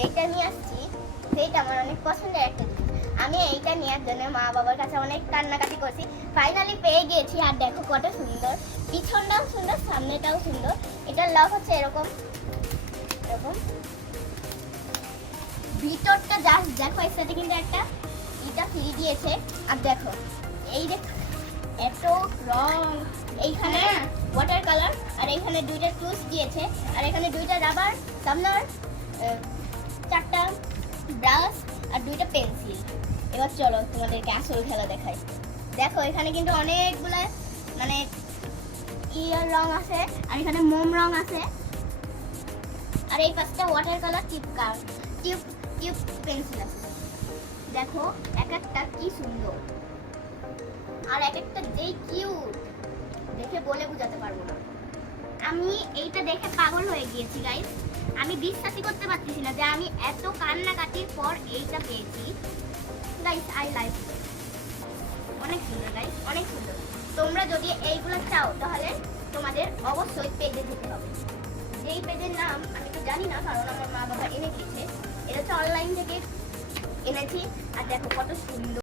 যেটা নিয়ে আসছি সেইটা আমার অনেক পছন্দের একটা জিনিস। আমি এইটা নেওয়ার জন্য মা বাবার কাছে অনেক কান্নাকাটি করছি, ফাইনালি পেয়ে গিয়েছি। আর দেখো কত সুন্দর, পিছনটাও সুন্দর, সামনেটাও সুন্দর। এটার লক হচ্ছে এরকম এরকম, ভিতরটা জাস্ট দেখো, এর সাথে কিন্তু একটা এটা ফ্রি দিয়েছে। আর দেখো এই দেখো এত রং, এইখানে ওয়াটার কালার, আর এইখানে দুইটা টুলস দিয়েছে, আর এখানে দুইটা রাবার সামনার, চারটা ব্রাশ আর দুইটা পেন্সিল। এবার চলো তোমাদেরকে আসল খেলা দেখাই। দেখো এখানে কিন্তু অনেকগুলো মানে ইয়ার রং আছে, আর এখানে মোম রং আছে, আর এই পাঁচটা water colour tube tube pencil আছে। দেখো এক একটা কি সুন্দর, আর এক একটা যেই কিউট, দেখে বলে বোঝাতে পারবো না। আমি এইটা দেখে পাগল হয়ে গিয়েছি গাইস। আমি বিশ্বাসই করতে পারতেছি না যে আমি এত কান্নাকাটির পর এইটা পেয়েছি। গাইস আই লাইক, অনেক সুন্দর গাইস, অনেক সুন্দর। তোমরা যদি এইগুলো চাও তাহলে তোমাদের অবশ্যই পেজে যেতে হবে। যেই পেজের নাম আমি তো জানি না, কারণ আমার মা বাবা এনে দিয়েছে। এটা হচ্ছে অনলাইন থেকে এনেছি। আর দেখো কত সুন্দর।